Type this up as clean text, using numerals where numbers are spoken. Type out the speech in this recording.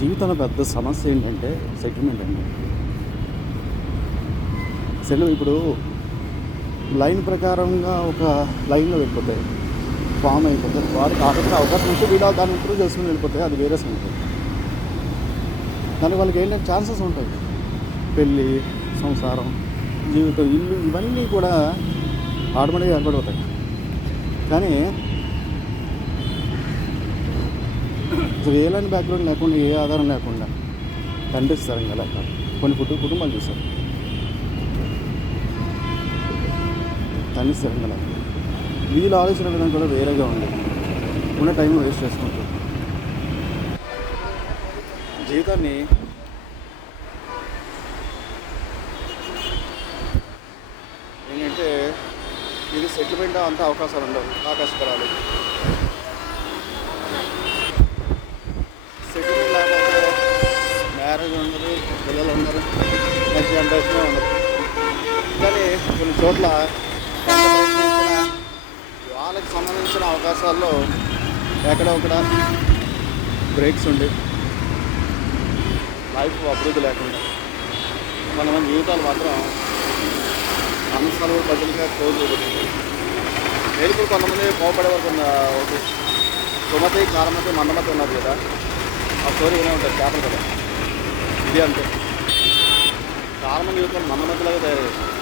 జీవితంలో పెద్ద సమస్య ఏంటంటే సెటిల్మెంట్ అండి. సెటిల్ ఇప్పుడు లైన్ ప్రకారంగా ఒక లైన్లో వెళ్ళిపోతాయి, ఫామ్ అయిపోతాయి. వారికి ఆటోమేటిక్ అవకాశం ఉంటే వీళ్ళు దాన్ని ఇంప్రూవ్ చేసుకుని వెళ్ళిపోతాయి, అది వేరే సంగతి. కానీ వాళ్ళకి ఏంటంటే ఛాన్సెస్ ఉంటాయి. పెళ్ళి, సంసారం, జీవితం, ఇల్లు, ఇవన్నీ కూడా ఆటోమేటిక్గా ఏర్పడిపోతాయి. కానీ అసలు ఏ లైన్ బ్యాక్గ్రౌండ్ లేకుండా, ఏ ఆధారం లేకుండా తండ్రి స్థిరంగా లేక కొన్ని కుటుంబాలు చూశారు. తండ్రి స్థిరంగా లేక వీళ్ళు ఆలోచన విధానం కూడా వేరేగా ఉంది. ఉన్న టైం వేస్ట్ చేసుకుంటారు. జీవితాన్ని ఏంటంటే ఇది సెటిల్మెంట్ అంత అవకాశాలు ఉండవు. ఆకాశపడాలి సెటిల్మెంట్ లేకపోతే మ్యారేజ్ ఉండదు, పిల్లలు ఉండరు, నెక్స్ట్ జనరేషన్ ఉండదు. కానీ కొన్ని చోట్ల ఎంత ప్రయత్నించినా వాళ్ళకి సంబంధించిన అవకాశాల్లో ఎక్కడ ఒకడ బ్రేక్స్ ఉండి లైఫ్ అభివృద్ధి లేకుండా కొంతమంది జీవితాలు మాత్రం అంశాలు బదులుగా క్లోజ్ అయిపోతుంది. నేను ఇప్పుడు కొంతమంది కోపడే వరకు ఒకటి సుమతి, కారమతి, మందమతి ఉన్నది కదా, ఆ స్టోరీ ఏమే ఉంటుంది చేపలు కదా. ఇది అంతే, చాలా మంది జీవితాలు మందమతిలాగా తయారు చేస్తారు.